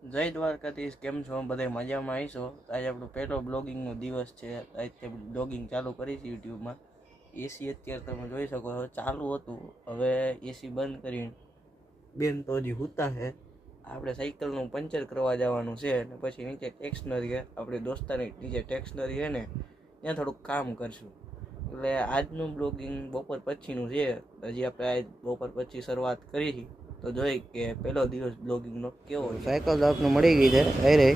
જય દ્વારકાધીશ, કેમ છો? બધા મજામાં આવીશો. આજે આપણો પહેલો બ્લોગિંગનો દિવસ છે. આજથી બ્લોગિંગ ચાલુ કરી છે યુટ્યુબમાં. એસી અત્યારે તમે જોઈ શકો છો ચાલુ હતું, હવે એસી બંધ કરીને બેન તો હજી હુતા છે. આપણે સાયકલનું પંચર કરવા જવાનું છે અને પછી નીચે ટેક્સનરી છે, આપણી દોસ્તાની નીચે ટેક્સનરી છે ને ત્યાં થોડુંક કામ કરશું. એટલે આજનું બ્લોગિંગ બપોર પછીનું છે. હજી આપણે આજ બપોર પછી શરૂઆત કરી તો જોઈ કે પહેલો દિવસ બ્લોગિંગનો કેવો. સાયકલ તો આપણે મળી ગઈ છે. અરે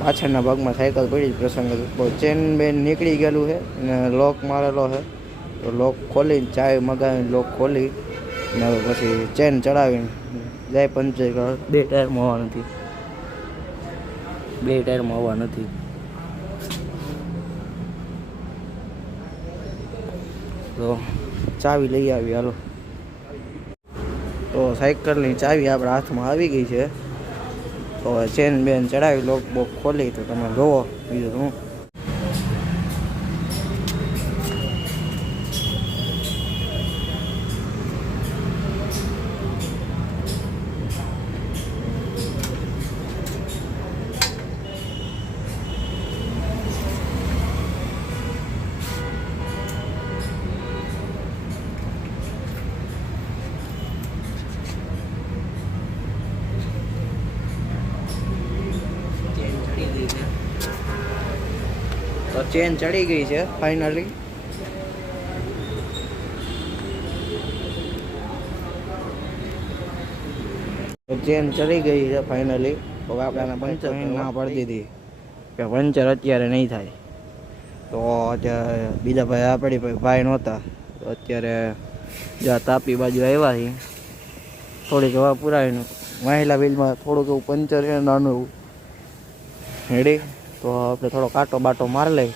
પાછળના ભાગમાં સાયકલ પડી પ્રસંગ હતો. ચેન બેન નીકળી ગયેલું છે અને લોક મારેલો છે. તો લોક ખોલી ચાવી મગાવીને લોક ખોલી ને હવે પછી ચેન ચડાવીને જાય પંચર. બે ટાયરમાં હવા નથી, બે ટાયરમાં હવા નથી. તો ચાવી લઈ આવી હાલો. તો સાયકલની ચાવી આપણા હાથમાં આવી ગઈ છે. તો ચેન બેન ચડાવી લોક બોક ખોલી તો તમે જોવો બીજું હું. તો ચેન ચડી ગઈ છે ફાઇનલી. તો ચેન ચડી ગઈ છે ફાઇનલી. હવે આપણે પંચર ના પાડી દીધી કે પંચર અત્યારે નહીં થાય. તો અત્યારે બીજા ભાઈ આપણી ભાઈ નહોતા, તો અત્યારે જ્યાં તાપી બાજુ આવ્યા છીએ થોડીક હવા પુરાવીને મહિલા બિલમાં થોડુંક એવું પંચર છે નાનું એવું રેડી. તો આપણે થોડો કાંટો બાટો મારી લઈ.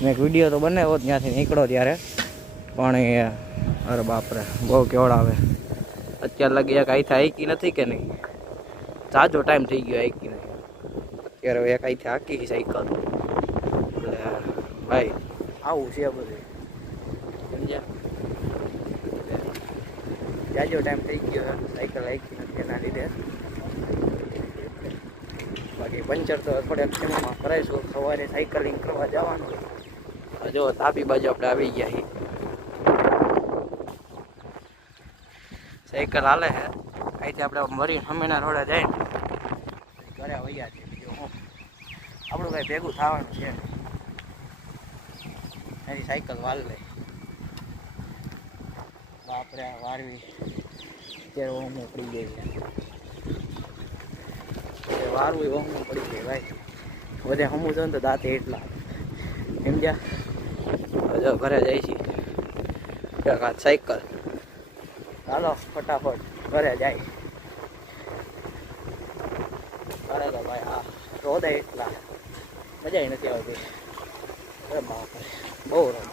મેં એક વિડીયો તો બનાવ્યો ત્યાંથી નીકળો ત્યારે, પણ એ અરે બાપરે બહુ કેવડાવે. અત્યારે લગી એક આઈથી હાઈકી નથી કે નહીં, જાજો ટાઈમ થઈ ગયો હાઈકી નહીં. અત્યારે એક આઈથી હાકી સાયકલ. એટલે ભાઈ આવું છે બધું, સમજ્યા? જાજો ટાઈમ થઈ ગયો સાયકલ હાઈકી નથી એના લીધે. બાકી પંચર તો થોડાક સમયમાં કરાવીશું. સવારે સાયકલિંગ કરવા જવાનું. જો તાપી બાજુ આપણે આવી ગયા છીએ. સાયકલ હાલે છે. અહીંથી આપણે મરીન હમીના રોડે જઈને ઘરે વૈયા છે. બીજું હું આપણું કાંઈ ભેગું થવાનું છે. એની સાયકલ વાલ લે બાપરે વારવી અત્યારે ઓમું પડી ગઈ છે. વારવું ઓમું પડી ગઈ ભાઈ. બધે હમું છે ને તો દાંતે એટલા સમજ્યા. જો ઘરે જાય છે સાયકલ. ચાલો ફટાફટ ઘરે જાય. અરે તો ભાઈ હા રોદે એટલા મજા નથી આવતી. અરે બાપરે બહુ રોદ.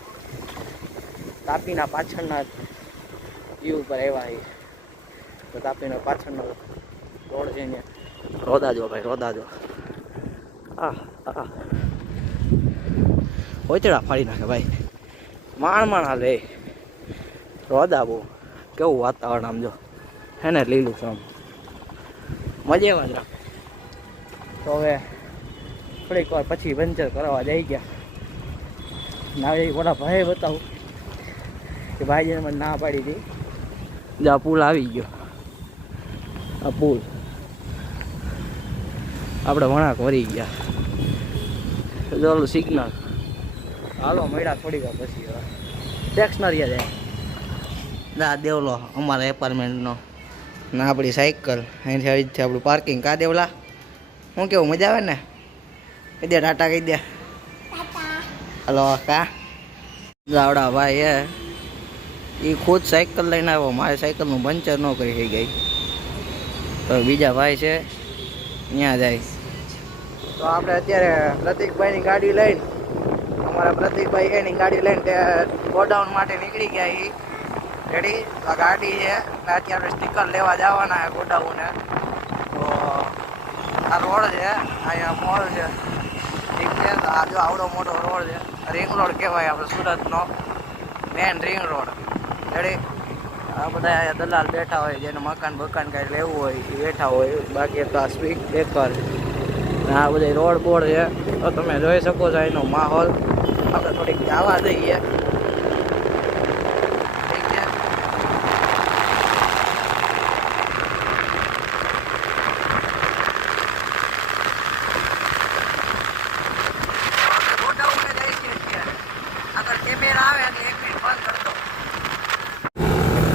તાપીના પાછળના વ્યૂ ઉપર આવ્યા તો તાપીના પાછળનો રોડ છે ને રોદાજો ભાઈ રોદાજો. ઓચડા ફાડી નાખે ભાઈ. માણ હાલે રોદા બહુ. કેવું વાતાવરણ આમ જો હે ને લીલું છે, આમ મજા જ રાખે. તો હવે થોડીક વાર પછી પંચર કરાવવા જઈ ગયા. ના થોડા ભાઈ બતાવું કે ભાઈજીને મને ના પાડી હતી. જ્યાં પુલ આવી ગયો, આ પુલ આપણે વણાક વરી ગયા. ચાલો સિગ્નલ હાલો મળ્યા થોડીક વાર પછી. ટેક્સનરી જાય ના દેવલો અમારા એપાર્ટમેન્ટનો ના આપણી સાયકલ અહીંથી અહીંથી આપણું પાર્કિંગ. કા દેવલા શું કેવું મજા આવે ને? કહી દે ટાટા કહી દે. હલો કા જાવડા ભાઈ એ ખુદ સાયકલ લઈને આવ્યો. મારે સાયકલનું પંચર ન કરી થઈ ગઈ. તો બીજા ભાઈ છે ત્યાં જાય. તો આપણે અત્યારે પ્રતિકભાઈની ગાડી લઈને અમારા પ્રતિકભાઈ એની ગાડી લઈને તે ગોડાઉન માટે નીકળી ગયા. એ રેડી આ ગાડી છે ને અત્યારે સ્ટીકર લેવા જવાના છે ગોડાઉને. તો આ રોડ છે, અહીંયા મોલ છે, ઠીક છે. તો આ જો આવડો મોટો રોડ છે, રિંગ રોડ કહેવાય આપણે સુરતનો મેન રિંગ રોડ. રેડી આ બધા અહીંયા દલાલ બેઠા હોય, જેને મકાન બકાન કાંઈ લેવું હોય એ બેઠા હોય. બાકી તો આ સ્પીક બેકર આ બધા રોડ બોર્ડ છે, તો તમે જોઈ શકો છો એનો માહોલ. આપણે થોડીક જવા દઈએ.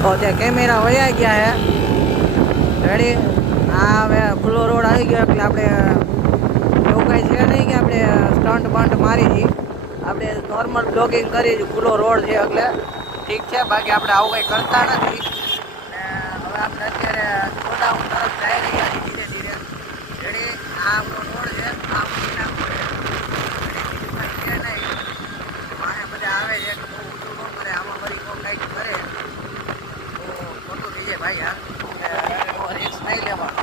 તો ત્યાં કેમેરા વયા ગયા હે રેડી. આ હવે ખુલ્લો રોડ આવી ગયો એટલે આપણે એવું કાંઈ છે નહીં કે આપણે સ્ટન્ટ બંટ મારી છીએ. આપણે નોર્મલ બ્લોગિંગ કરી ખુલ્લો રોડ છે એટલે ઠીક છે. બાકી આપણે આવું કંઈ કરતા નથી. ને હવે આપણે અત્યારે ગોડાઉન તરફ જઈ રહ્યા છીએ ધીરે ધીરે. રેડી. આ આપણો રોડ છે, આ બધા આવે છે. બહુ ઊંચું ન કરે, આમાં ફરી કોઈ કંઈક કરે ભાઈ. યાર રિક્સ નહીં લેવાનો.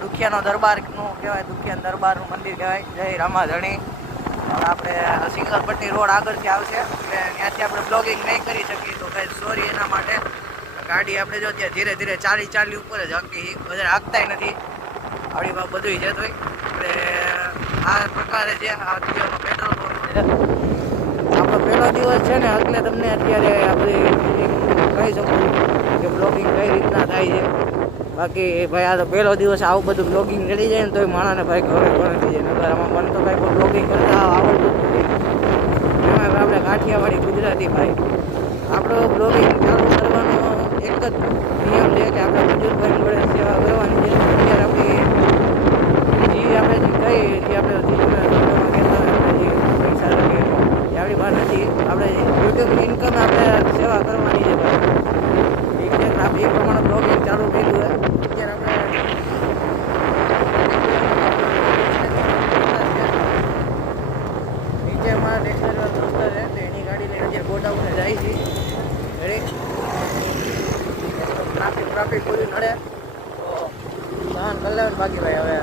દુખિયાનો દરબારનું કહેવાય, દુખિયાના દરબારનું મંદિર કહેવાય. જય રામાધણી. આપણે સિંગલપટ્ટી રોડ આગળથી આવશે એટલે ત્યાંથી આપણે બ્લોગિંગ નહીં કરી શકીએ, તો કંઈ સોરી એના માટે. ગાડી આપણે જો ત્યાં ધીરે ધીરે ચાલી ઉપર જ હકી, વધારે હાંકતાય નથી. આપણી પાસે બધું છે તો આપણે આ પ્રકારે છે. આ દિવસનો પેટ્રોલ પંપ છે. આપણો પહેલો દિવસ છે ને એટલે તમને અત્યારે આપણે કહી શકું કે બ્લોગિંગ કઈ રીતના થાય છે. બાકી ભાઈ આ તો પહેલો દિવસ આવું બધું બ્લોગિંગ ચડી જાય ને તો માણાને ભાઈ ઘરે થઈ જાય. નગર આમાં મને તો ભાઈ કોઈ બ્લોગિંગ કરતા આવડતું જ નથી. એમાં આપણે કાઠિયાવાડી ગુજરાતી ભાઈ. આપણો બ્લોગિંગ ચાલુ કરવાનો એક જ નિયમ છે કે આપણે બુજુર્ગભાઈ જોડે સેવા કરવાની છે. અત્યારે આપણી જે આપણે જે કહીએ જે આપણે પૈસા લઈએ આપણી બહાર નથી. આપણે યુટ્યુબની ઇન્કમ આપણે સેવા કરવાની છે ભાઈ. આપણે એ પ્રમાણે બ્લોગિંગ ચાલુ કર્યું છે. અત્યારે આપણે નીચે અમારા ટેક્સટાઇલ દોસ્તર છે તો એની ગાડી લઈને અત્યારે ગોડાઉને જાય છે. ટ્રાફિક બધું નડે તો સહન કરી લેવાનું. બાકી ભાઈ હવે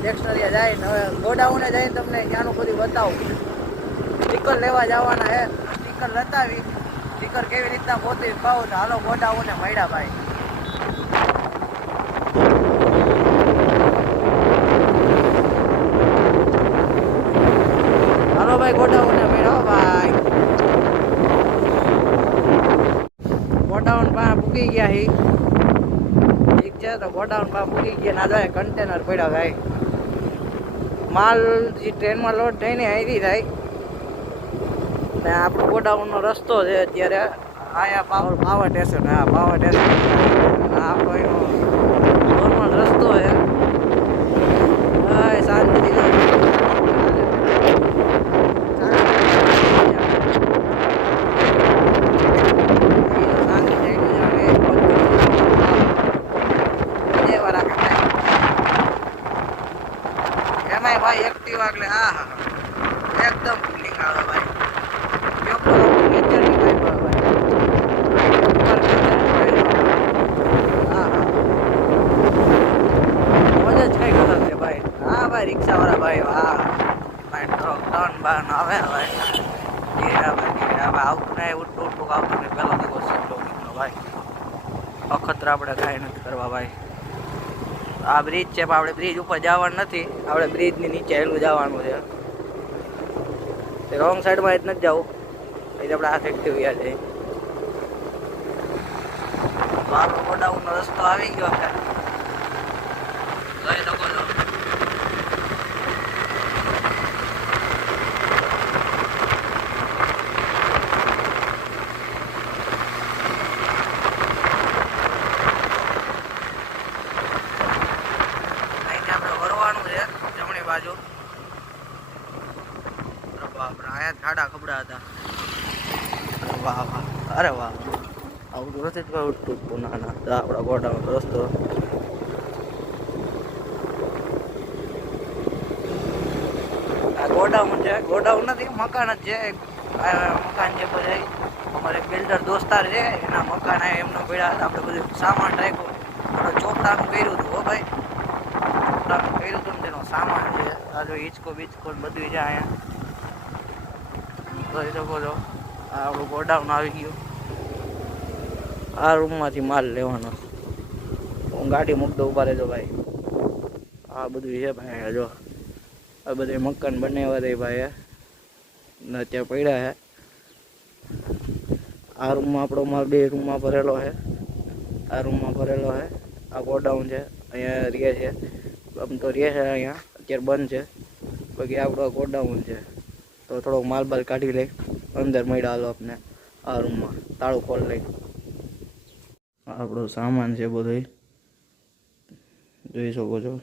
ટેક્સટાઇલ જાય ને હવે ગોડાઉને જઈને તમને ત્યાંનું બધું બતાવું. સ્ટીકર લેવા જવાના છે, સ્ટીકર લતાવી. સ્ટીકર કેવી રીતના પોતે પાવ તો હાલો ગોડાઉને મળ્યા ભાઈ. હાલો ભાઈ ગોડાઉને મળ્યા ભાઈ. ગોડાઉન પાસે પૂકી ગયા હી. ઠીક છે તો ગોડાઉન પાસે પૂકી ગયા ના જાય કન્ટેનર પડ્યા ભાઈ. માલ જે ટ્રેનમાં લોડ થઈને આવી થાય ને આપણો ગોડાઉનનો રસ્તો છે અત્યારે. આયા પાવર સ્ટેશન. હા પાવર સ્ટેશન આપણો એનો નોર્મલ રસ્તો છે. હા શાંતિથી એમાંય ભાઈ એક્ટિવા એટલે હા હા એકદમ ફિલિંગ આવે ભાઈ. રિક્ષા વાળા ભાઈ હા ભાઈ ટ્રક ટર્ન બાન આવે ભાઈ. આવતું ને ઉઠું આવતું ને પહેલો દિવસ છે બ્લોગિંગનો ભાઈ. અખતરા આપણે કાંઈ નથી કરવા ભાઈ. આ બ્રિજ છે પણ આપણે બ્રિજ ઉપર જવાનું નથી. આપણે બ્રિજની નીચે હેલું જવાનું છે. રોંગ સાઈડમાં જ નથી જવું. એટલે આપણે આ ફેક્ટરી વ્યા જઈએ. આપણો ગોડાઉનનો રસ્તો આવી ગયો છે. જોઈ શકો છો. બાજુ આયા ઠાડા ખબડા હતા. વાહ વાહ અરે વાહ આવું તો નથી જ ઉઠતું ના ના. આપણા ગોડાઉન રસ્તો આ ગોડાઉન છે. ગોડાઉન નથી મકાન જ છે. મકાન છે બધા અમારે બિલ્ડર દોસ્તાર છે એના મકાન એમનો પડ્યા હતા. આપણે બધું સામાન રાખ્યું. આપણે ચોપડાનું કર્યું હતું હો ભાઈ. ચોપડાનું કર્યું હતું ને તેનો સામાન છે. આ જો હિંચકો બીચકો બધું છે અહીંયા જોઈ શકો છો. આ આપણું ગોડાઉન આવી ગયું. આ રૂમમાંથી માલ લેવાનો. હું ગાડી મૂક દઉં, ઉભા રહેજો ભાઈ. આ બધું છે ભાઈ, જો આ બધા મકાન બનાવ્યા રહે ભાઈ ને અત્યારે પડ્યા છે. આ રૂમમાં આપણો માલ 2 રૂમમાં ભરેલો છે. આ રૂમમાં ભરેલો છે. આ ગોડાઉન છે, અહીંયા રહે છે. આમ તો રહે છે અહીંયા, અત્યારે બંધ છે. બાકી આપણો ગોડાઉન છે. તો થોડોક માલ બાલ કાઢી લઈ, અંદર મળ્યા હાલો આપને આ રૂમમાં. તાળું ખોલ લઈ. આપણો સામાન છે બધો, જોઈ શકો છો.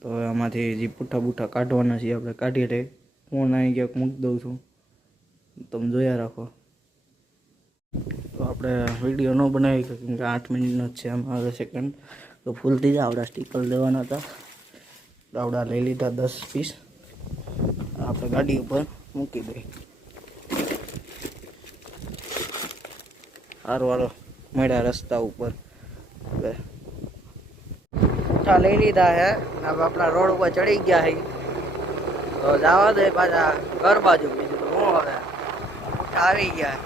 તો હવે આમાંથી જે પૂઠા બૂઠા કાઢવાના છે આપણે કાઢી લઈ. ફોન અહીં ક્યાંક મૂકી દઉં છું, તમે જોયા રાખો. તો આપણે વિડીયો ન બનાવી કેમ કે 8 મિનિટનો જ છે, આમાં હવે સેકન્ડ તો ફૂલ થઈ જાય. આવડા સ્ટીકર લેવાના હતા, આવડા લઈ લીધા 10 પીસ. આપણે ગાડી ઉપર મૂકી દઈ. સારું હાલો, મળ્યા રસ્તા ઉપર. હવે લઈ લીધા હે, આપણા રોડ ઉપર ચડી ગયા છે. તો જવા દે પાછા ઘર બાજુ. બીજું તો હું હવે આવી ગયા,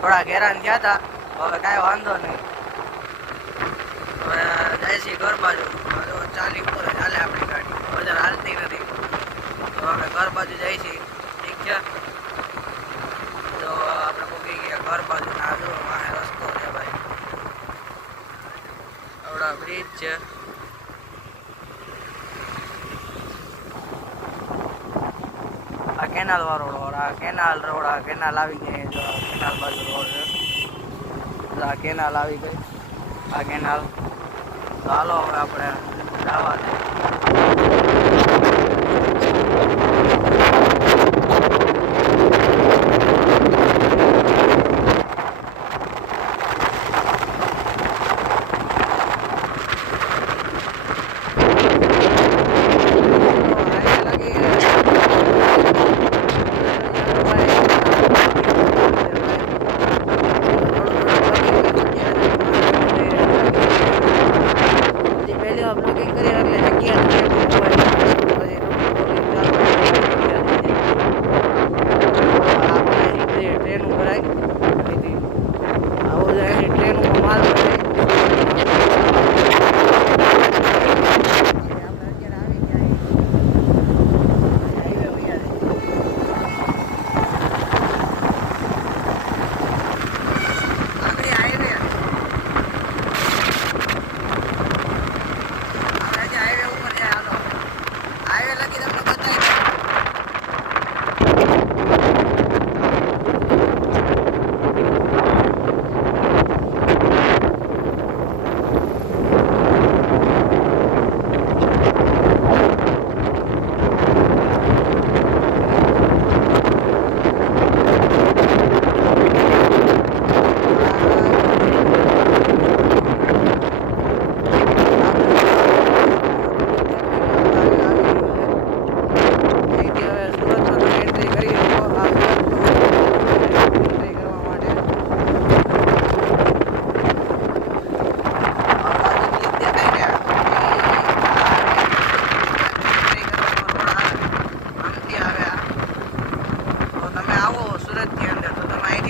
થોડા હેરાન થયા હતા. હવે કાંઈ વાંધો નહીં. હવે જાય છે ઘર બાજુ. ચાલી ઉપર ચાલે આપણી ગાડી, વધારે હાલતી નથી. તો હવે ઘર બાજુ જાય છે. ઠીક છે, તો આપણે પહોંચી ગયા ઘર બાજુ. ના જો વાહે રસ્તો છે ભાઈ, આવડા બ્રિજ છે. આ કેનાલ વાળો રોડ, આ કેનાલ રોડ, આ કેનાલ આવી ગઈ. જો કેનાલ બાજુ રોડ છે, આ કેનાલ આવી ગઈ. આ કેનાલ. તો હાલો હવે આપણે જવા દે.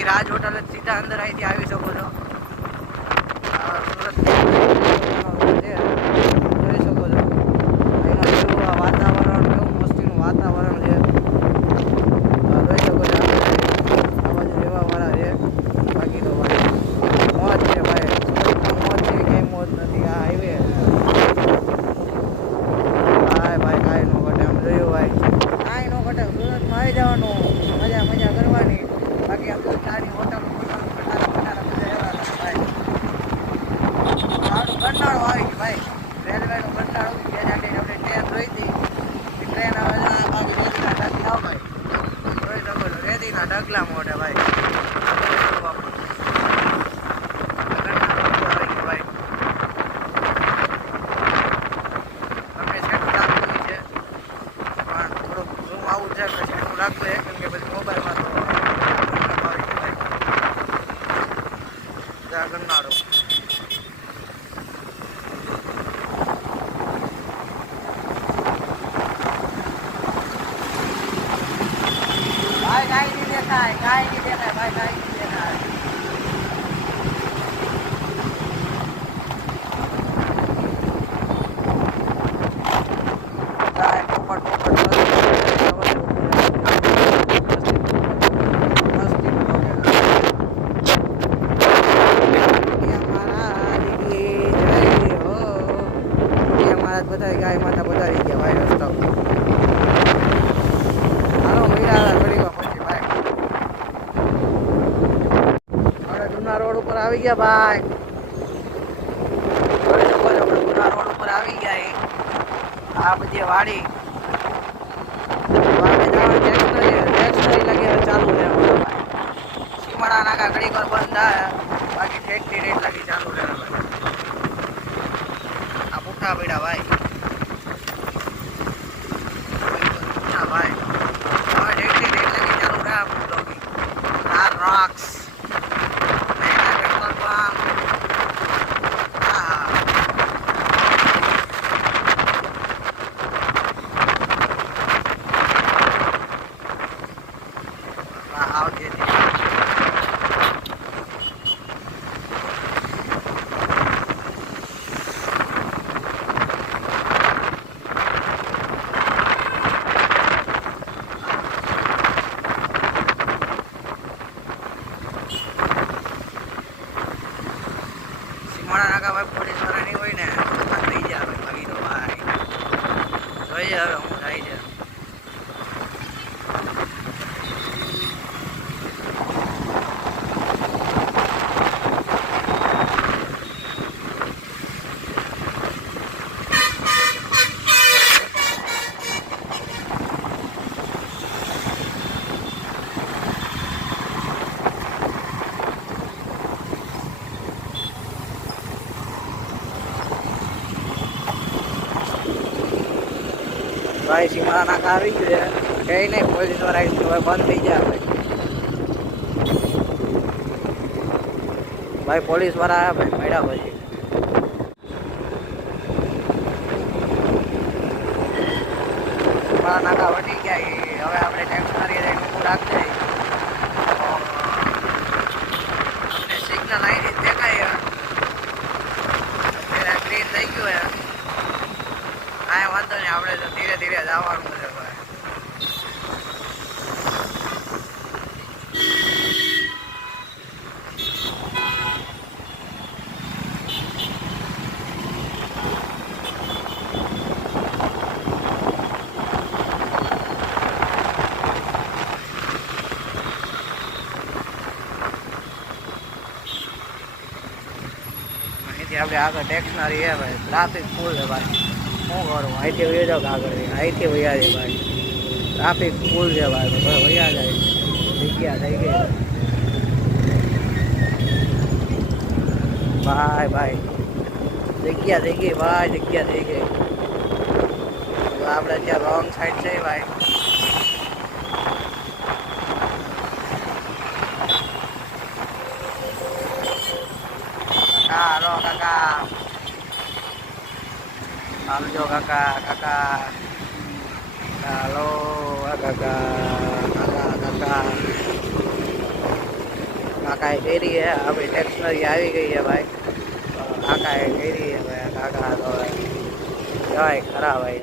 રાજ હોટલ સીધા અંદર અહીંથી આવી શકો છો. સુરત જોઈ શકો છો. એનું કેવું વાતાવરણ, કેવું મસ્તીનું વાતાવરણ છે. જોઈ શકો છો. આ બાજુ રહેવાવાળા છે. બાકી તો ભાઈ મોજ છે ભાઈ. સુરતમાં મોજ છે, કંઈ મોજ નથી. આ હાઈવે ભાઈ કાંઈ નો ઘટે. આમ જોયું ભાઈ, કાંઈ નો ઘટે. સુરતમાં આવી જવાનું, મજા કરવાની. બાકી આમ તો સારી હોટલ મજા ભાઈ. સારું કંટાળો આવી ગયો ભાઈ. રેલવેનો કંટાળો બે જાતે આપણે ટ્રેન જોઈ હતી. ટ્રેન આવે છે આ બાજુ રેતીના ઢગલા ભાઈ. જોઈ શકો છો, રેતીના ઢગલા મોઢે ભાઈ. લાગતું કેમ કે પછી મોબાઈલમાં તો કરનારો મહારાજ બધા ગાય માતા બધા રહી ગયા ભાઈ રસ્તા ઉપર. હાલો મળ્યા થોડી વાર પછી ભાઈ. આપણે જૂના રોડ ઉપર આવી ગયા ભાઈ. આપણે જૂના રોડ ઉપર આવી ગયા. આ બધી વાડી ચાલુ રહે સીમાડા નાકા ઘડીક વાર બંધ થાય બાકી ઠેકથી રેટ લાગી ચાલુ રહે આ પુઠ્ઠા પડ્યા ભાઈ પુઠ્ઠા ભાઈ હવે ઠેકથી રેટ લાગી ચાલુ રહે આ પુઠ્ઠો આ રોક્સ પેટ્રોલ પંપ મારા નાકા ભાઈ પોલીસ વાળા નહીં હોય ને થઈ જાય ભાગી દો ભાઈ જોઈએ હવે હું થાય છે ભાઈ સીમા નાકા આવી ગયું છે કઈ નહીં પોલીસ વાળા હવે બંધ થઈ જાય ભાઈ પોલીસ વાળા આવ્યા ભાઈ મળ્યા પછી સીમા નાકા વટી ગયા હવે આપણે ટેક્સ મારી ઊભું રાખજે સિગ્નલ આવી રીતે દેખાય ગ્રીન થઈ ગયું હે કાંઈ વાંધો નહીં આપણે તો ધીરે ધીરે જવાનું છે ભાઈ અહીંથી આપણે આગળ ટેક્સનારી છે ભાઈ ટ્રાફિક ફૂલ છે ભાઈ શું કરું અહીંથી વહી જાવ આગળ અહીંથી વયા જાય ભાઈ ટ્રાફિક ફૂલ છે ભાઈ વયા જાય જગ્યા થઈ ગઈ ભાઈ ભાઈ જગ્યા થઈ ગઈ ભાઈ જગ્યા થઈ ગઈ આપણે ત્યાં રોંગ સાઈડ છે ભાઈ હાલો કાકા હાલજો કાકા કાકા હાલો કાકા કાકા કાકા કાકા એ કરી હે આપણી ટેક્સનરી આવી ગઈ છે ભાઈ કાકા એ કરી હે ભાઈ કાકા તો જવાય ખરા ભાઈ